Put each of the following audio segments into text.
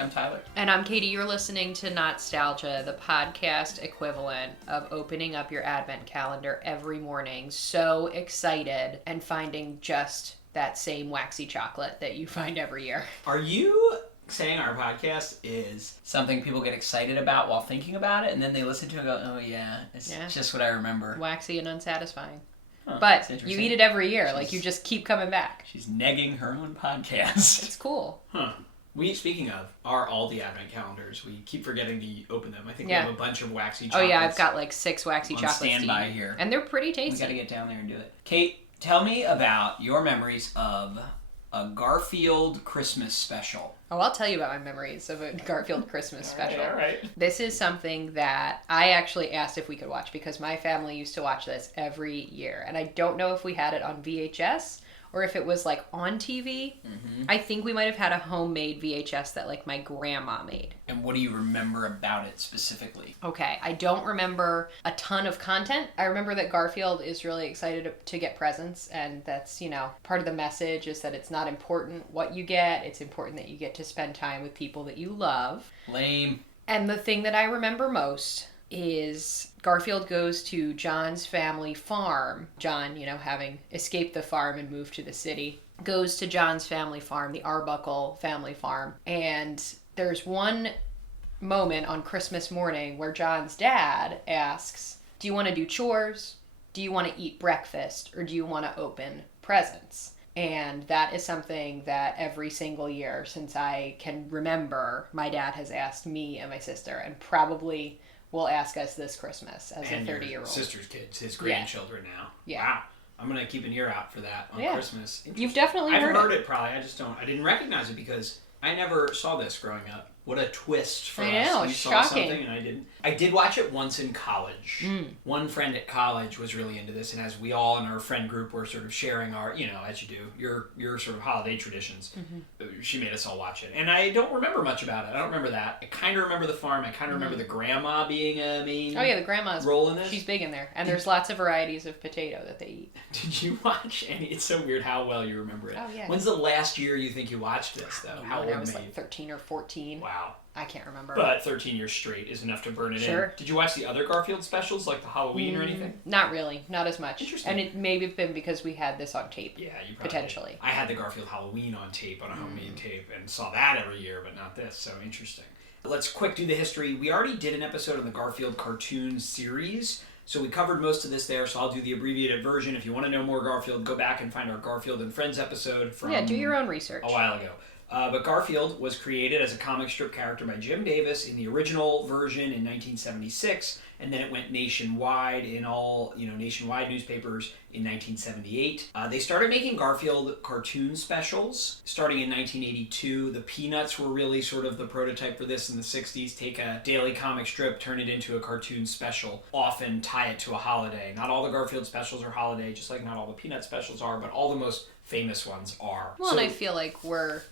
I'm Tyler. And I'm Katie. You're listening to Not-Stalgia, the podcast equivalent of opening up your advent calendar every morning, so excited, and finding just that same waxy chocolate that you find every year. Are you saying our podcast is something people get excited about while thinking about it, and then they listen to it and go, oh yeah, it's just what I remember? Waxy and unsatisfying. Huh, but you eat it every year. You just keep coming back. She's negging her own podcast. It's cool. Huh. Speaking of, are all the advent calendars. We keep forgetting to open them. I think we have a bunch of waxy chocolates. Oh yeah, I've got like 6 waxy chocolates standby here. And they're pretty tasty. We gotta get down there and do it. Kate, tell me about your memories of a Garfield Christmas special. Oh, I'll tell you about my memories of a Garfield Christmas special. All right. This is something that I actually asked if we could watch because my family used to watch this every year. And I don't know if we had it on VHS or if it was like on TV. Mm-hmm. I think we might have had a homemade VHS that like my grandma made. And what do you remember about it specifically? Okay, I don't remember a ton of content. I remember that Garfield is really excited to get presents, and that's, part of the message is that it's not important what you get, it's important that you get to spend time with people that you love. Lame. And the thing that I remember most is Garfield goes to Jon's family farm. Jon, having escaped the farm and moved to the city, goes to Jon's family farm, the Arbuckle family farm. And there's one moment on Christmas morning where Jon's dad asks, do you want to do chores? Do you want to eat breakfast? Or do you want to open presents? And that is something that every single year since I can remember, my dad has asked me and my sister, and probably will ask us this Christmas as and a 30-year-old. Sister's kids, his grandchildren now. Yeah. Wow. I'm going to keep an ear out for that on Christmas. You've definitely heard it. I've heard it probably. I didn't recognize it because I never saw this growing up. What a twist for us. I know, you shocking. Saw something and I didn't. I did watch it once in college. One friend at college was really into this, and as we all in our friend group were sort of sharing our, as you do, your sort of holiday traditions, she made us all watch it. And I don't remember much about it. I don't remember that. I kind of remember the farm. I kind of remember the grandma being a main the grandma's role in this. She's big in there. And there's lots of varieties of potato that they eat. Did you watch any? It's so weird how well you remember it. Oh, yeah. When's the last year you think you watched this, though? How old I was were you? like 13 or 14. Wow. I can't remember. But 13 years straight is enough to burn it in. Did you watch the other Garfield specials, like the Halloween or anything? Not really. Not as much. Interesting. And it may have been because we had this on tape. Yeah, you probably potentially. I had the Garfield Halloween on tape, on a homemade tape, and saw that every year, but not this. So interesting. Let's quick do the history. We already did an episode on the Garfield cartoon series, so we covered most of this there, so I'll do the abbreviated version. If you want to know more Garfield, go back and find our Garfield and Friends episode from do your own research. A while ago. But Garfield was created as a comic strip character by Jim Davis in the original version in 1976, and then it went nationwide in all, nationwide newspapers in 1978. They started making Garfield cartoon specials starting in 1982. The Peanuts were really sort of the prototype for this in the 60s. Take a daily comic strip, turn it into a cartoon special, often tie it to a holiday. Not all the Garfield specials are holiday, just like not all the Peanut specials are, but all the most famous ones are. Well, and I feel like we're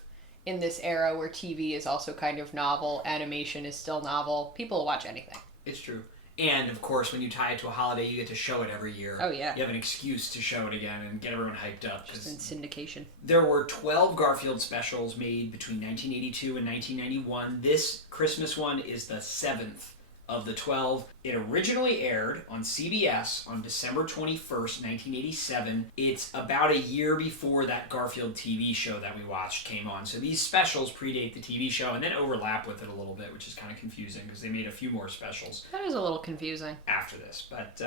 in this era where TV is also kind of novel, animation is still novel. People will watch anything. It's true. And, of course, when you tie it to a holiday, you get to show it every year. Oh, yeah. You have an excuse to show it again and get everyone hyped up. Just in syndication. There were 12 Garfield specials made between 1982 and 1991. This Christmas one is the 7th of the 12. It originally aired on CBS on December 21st, 1987. It's about a year before that Garfield TV show that we watched came on. So these specials predate the TV show and then overlap with it a little bit, which is kind of confusing because they made a few more specials. That is a little confusing. After this, but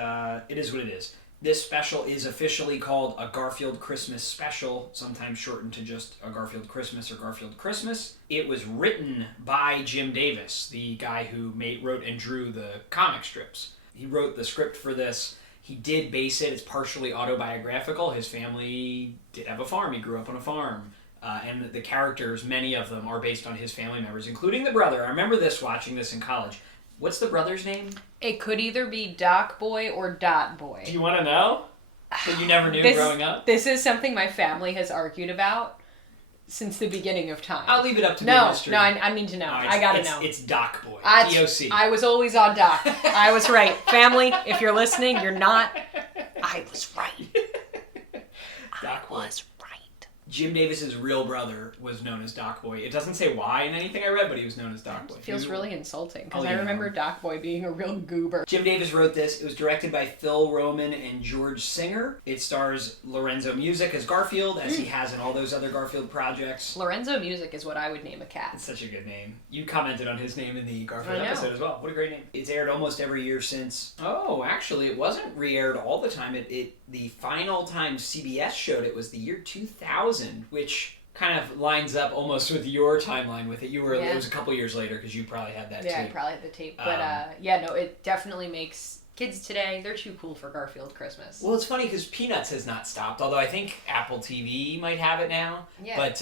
it is what it is. This special is officially called a Garfield Christmas Special, sometimes shortened to just a Garfield Christmas or Garfield Christmas. It was written by Jim Davis, the guy who wrote and drew the comic strips. He wrote the script for this. He did base it. It's partially autobiographical. His family did have a farm. He grew up on a farm. And the characters, many of them, are based on his family members, including the brother. I remember watching this in college. What's the brother's name? It could either be Doc Boy or Dot Boy. Do you want to know? That you never knew growing up? This is something my family has argued about since the beginning of time. I'll leave it up to the mystery. No, I need to know. I gotta know. It's Doc Boy. DOC. I was always on Doc. I was right. Family, if you're listening, you're not. I was right. Doc I was right. Jim Davis's real brother was known as Doc Boy. It doesn't say why in anything I read, but he was known as Doc Boy. It feels really insulting, because Oh, I yeah. remember Doc Boy being a real goober. Jim Davis wrote this. It was directed by Phil Roman and George Singer. It stars Lorenzo Music as Garfield, as he has in all those other Garfield projects. Lorenzo Music is what I would name a cat. It's such a good name. You commented on his name in the Garfield I know. episode as well. What a great name. It's aired almost every year since... Oh, actually, it wasn't re-aired all the time. The final time CBS showed it was the year 2000, which kind of lines up almost with your timeline with it. It was a couple years later, because you probably had that too. Yeah, I probably had the tape. But it definitely makes... Kids today, they're too cool for Garfield Christmas. Well, it's funny because Peanuts has not stopped, although I think Apple TV might have it now. Yeah. But,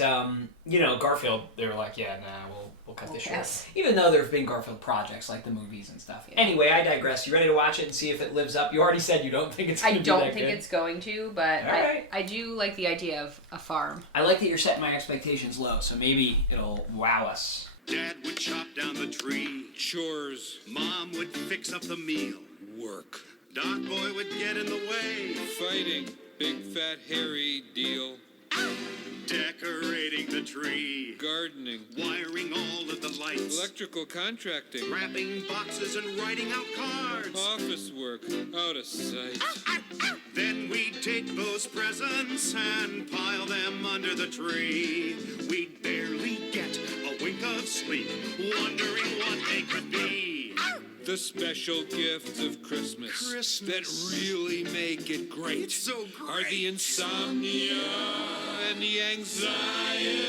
Garfield, they were like, yeah, nah, we'll cut this short. Yes. Even though there have been Garfield projects, like the movies and stuff. Yeah. Anyway, I digress. You ready to watch it and see if it lives up? You already said you don't think it's going to be that good. I don't think it's going to, but I do like the idea of a farm. I like that you're setting my expectations low, so maybe it'll wow us. Dad would chop down the tree. Chores, Mom would fix up the meal. work, Doc Boy would get in the way. fighting, big fat hairy deal, Decorating the tree. gardening, Wiring all of the lights. electrical contracting, Wrapping boxes and writing out cards. office work, out of sight. Then we'd take those presents and pile them under the tree. We'd barely get a wink of sleep, wondering what they could be. The special gifts of Christmas, that really make it great. It's so great. Are the insomnia and the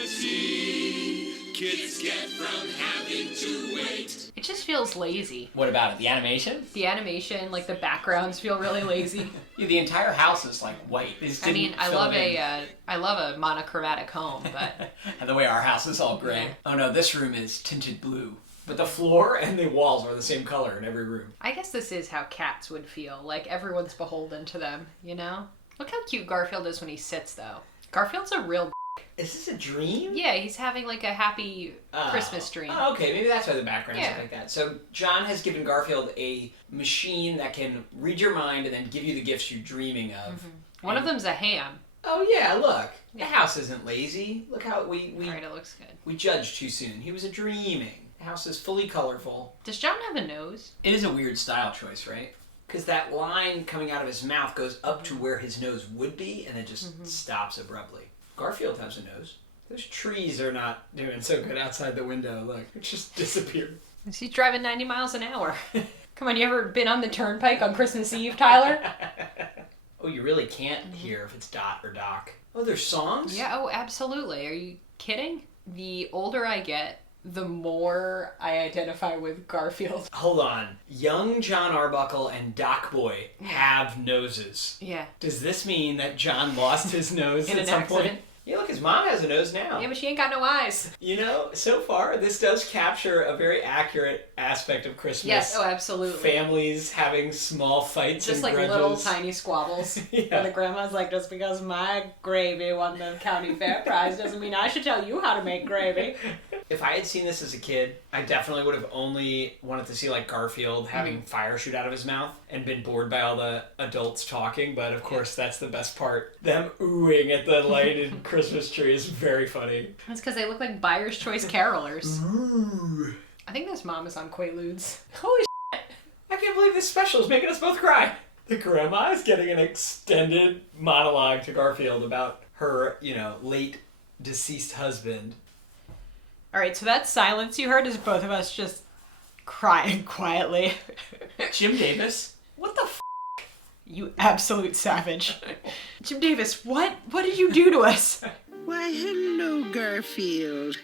anxiety kids get from having to wait. It just feels lazy. What about it? The animation? The animation, like the backgrounds feel really lazy. Yeah, the entire house is like white. I love a monochromatic home, but And the way our house is all gray. Yeah. Oh no, this room is tinted blue. But the floor and the walls are the same color in every room. I guess this is how cats would feel. Like everyone's beholden to them, you know? Look how cute Garfield is when he sits, though. Garfield's a real Is this a dream? Yeah, he's having like a happy Christmas dream. Oh, okay, maybe that's why the background's Yeah. like that. So John has given Garfield a machine that can read your mind and then give you the gifts you're dreaming of. One of them's a ham. Oh yeah, look. Yeah. The house isn't lazy. Look how we Alright, it looks good. we judged too soon. He was dreaming. The house is fully colorful. Does John have a nose? It is a weird style choice, right? Because that line coming out of his mouth goes up to where his nose would be and then just stops abruptly. Garfield has a nose. Those trees are not doing so good outside the window. Look, it just disappeared. He's driving 90 miles an hour. Come on, you ever been on the turnpike on Christmas Eve, Tyler? Oh, you really can't hear if it's Dot or Doc. Oh, there's songs? Yeah, oh, absolutely. Are you kidding? The older I get, the more I identify with Garfield. Hold on. Young Jon Arbuckle and Doc Boy have noses. Yeah. Does this mean that John lost his nose In at an some accident? point? Yeah, look, his mom has a nose now. Yeah, but she ain't got no eyes. You know, so far, this does capture a very accurate aspect of Christmas. Yes, oh, absolutely. Families having small fights Just and like grudges. little tiny squabbles. Yeah. Where the grandma's like, just because my gravy won the county fair prize doesn't mean I should tell you how to make gravy. If I had seen this as a kid, I definitely would have only wanted to see like Garfield having fire shoot out of his mouth and been bored by all the adults talking, but of course that's the best part. Them oohing at the lighted Christmas tree is very funny. That's because they look like Buyer's Choice carolers. Ooh. I think this mom is on Quaaludes. Holy shit! I can't believe this special is making us both cry. The grandma is getting an extended monologue to Garfield about her, late deceased husband. Alright, so that silence you heard is both of us just crying quietly. Jim Davis? What the f***? You absolute savage. Jim Davis, what did you do to us? Why, hello, Garfield.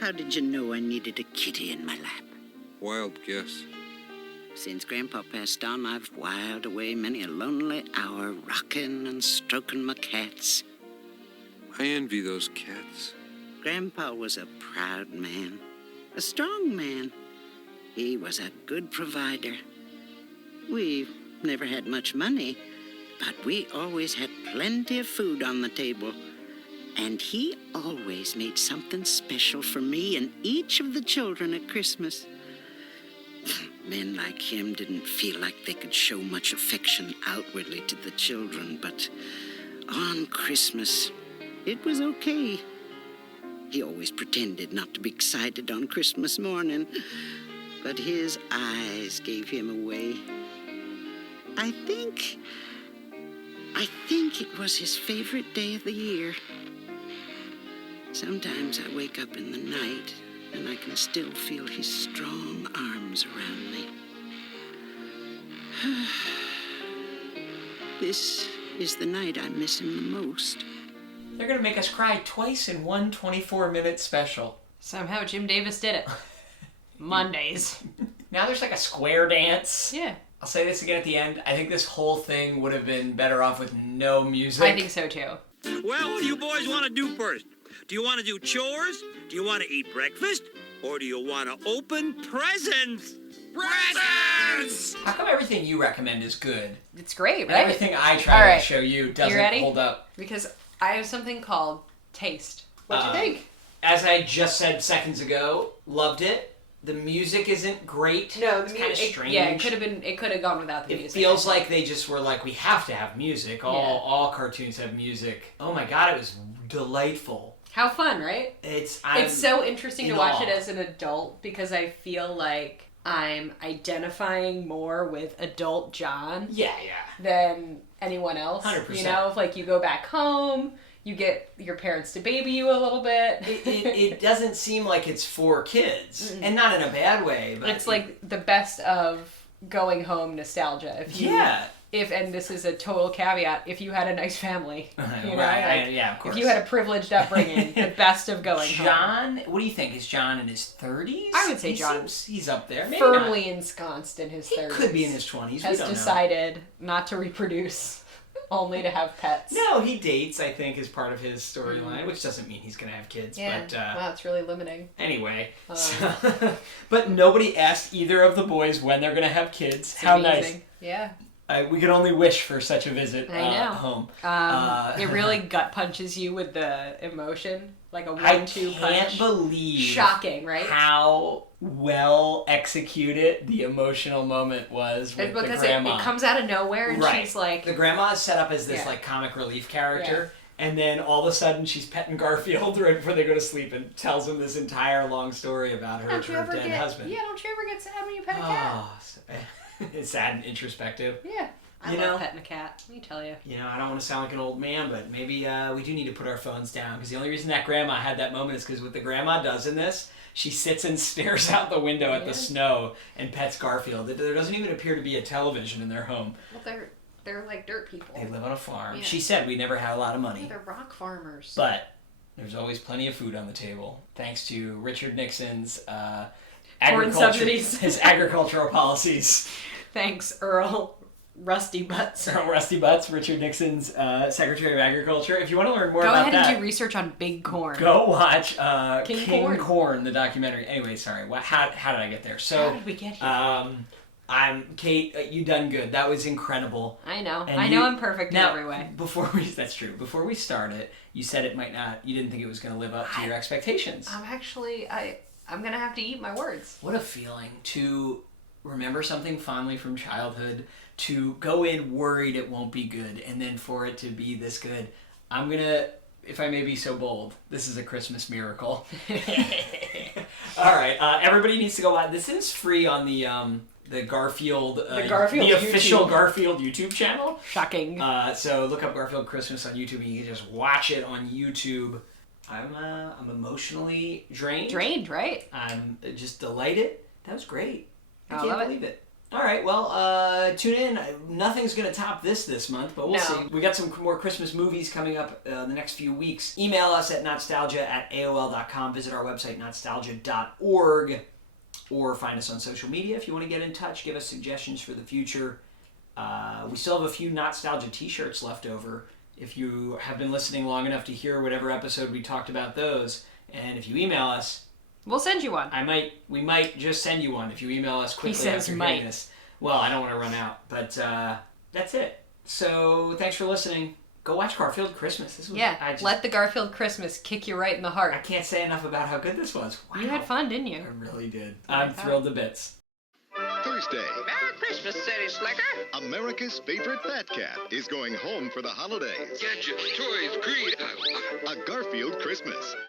How did you know I needed a kitty in my lap? Wild guess. Since Grandpa passed on, I've whiled away many a lonely hour rocking and stroking my cats. I envy those cats. Grandpa was a proud man, a strong man. He was a good provider. We never had much money, but we always had plenty of food on the table. And he always made something special for me and each of the children at Christmas. Men like him didn't feel like they could show much affection outwardly to the children, but on Christmas, it was okay. He always pretended not to be excited on Christmas morning, but his eyes gave him away. I think it was his favorite day of the year. Sometimes I wake up in the night and I can still feel his strong arms around me. This is the night I miss him the most. They're gonna make us cry twice in one 24-minute special. Somehow Jim Davis did it. Mondays. Now there's like a square dance. Yeah. I'll say this again at the end. I think this whole thing would have been better off with no music. I think so too. Well, what do you boys want to do first? Do you want to do chores? Do you want to eat breakfast? Or do you want to open presents? Presents! How come everything you recommend is good? It's great, And right? everything I All try right. to show you doesn't ready? hold up. Because I have something called taste. What do you think? As I just said seconds ago, loved it. The music isn't great. No, it's kind of strange. Yeah, it could have gone without the It music. feels like they just were like, we have to have music. All cartoons have music. Oh my god, it was delightful. How fun, right? It's so interesting to in watch awe. it as an adult because I feel like I'm identifying more with adult John Yeah. than anyone else. 100%. You know, if like you go back home, you get your parents to baby you a little bit. It doesn't seem like it's for kids, and not in a bad way. But It's like the best of going home nostalgia. And this is a total caveat, if you had a nice family. You know, yeah, of course. if you had a privileged upbringing, the best of going home. John, what do you think? Is John in his 30s? I would say John he's up there. Maybe Firmly ensconced in his not. 30s. He could be in his 20s. Has we don't decided not to reproduce, only to have pets. know. No, he dates, I think, is part of his storyline, which doesn't mean he's going to have kids. Yeah, But wow, it's really limiting. anyway. But nobody asked either of the boys when they're going to have kids. It's How amazing. nice. Yeah. We could only wish for such a visit I know. home. It really gut punches you with the emotion, like a I 1-2 can't punch. believe Shocking, right? how well executed the emotional moment was with Because the grandma. it comes out of nowhere, and Right. she's like, The grandma is set up as this Yeah. like comic relief character, and then all of a sudden she's petting Garfield right before they go to sleep and tells him this entire long story about her don't you ever dead get husband. Yeah, don't you ever get sad when you pet a cat? Oh, it's sad and introspective. Yeah. I You love know- petting a cat, let me tell you. You know, I don't want to sound like an old man, but maybe we do need to put our phones down, because the only reason that grandma had that moment is because what the grandma does in this, she sits and stares out the window at the snow and pets Garfield. There doesn't even appear to be a television in their home. Well, they're like dirt people. They live on a farm. Yeah. She said we never had a lot of money. They're rock farmers. But there's always plenty of food on the table, thanks to Richard Nixon's Foreign subsidies. his agricultural policies. Thanks, Earl Rusty Butts. Earl Rusty Butts, Richard Nixon's Secretary of Agriculture. If you want to learn more Go about ahead that, and do research on Big Corn. go watch King King Corn. Corn, the documentary. Anyway, sorry. How did I get there? So, How did we get here? I'm Kate. You done good. That was incredible. I know. And I know I'm perfect now, in every way. That's true. Before we start it, you said it might not. You didn't think it was going to live up to your expectations. I'm gonna have to eat my words. What a feeling to remember something fondly from childhood, to go in worried it won't be good, and then for it to be this good. I'm gonna, if I may be so bold, this is a Christmas miracle. All right, everybody needs to go out. This is free on the Garfield, the official YouTube. Garfield YouTube channel. Shocking. So look up Garfield Christmas on YouTube, and you can just watch it on YouTube. I'm emotionally drained. Drained, right? I'm just delighted. That was great. I love can't it. believe it. All right, well, tune in. Nothing's going to top this month, but we'll No. see. We got some more Christmas movies coming up the next few weeks. Email us at Not-Stalgia@AOL.com. Visit our website, Not-Stalgia.org. Or find us on social media if you want to get in touch. Give us suggestions for the future. We still have a few Not-Stalgia t-shirts left over. If you have been listening long enough to hear whatever episode we talked about those, and if you email us, We'll send you one. we might just send you one if you email us quickly. He says after might. hearing this. Well, I don't want to run out, but that's it. So thanks for listening. Go watch Garfield Christmas. This was, let the Garfield Christmas kick you right in the I heart. can't say enough about how good this was. Wow. You had fun, didn't you? I really did. I'm thrilled to bits. Thursday. Merry Christmas, City Slicker. America's favorite fat cat is going home for the holidays. Gadgets, toys, greed. A Garfield Christmas.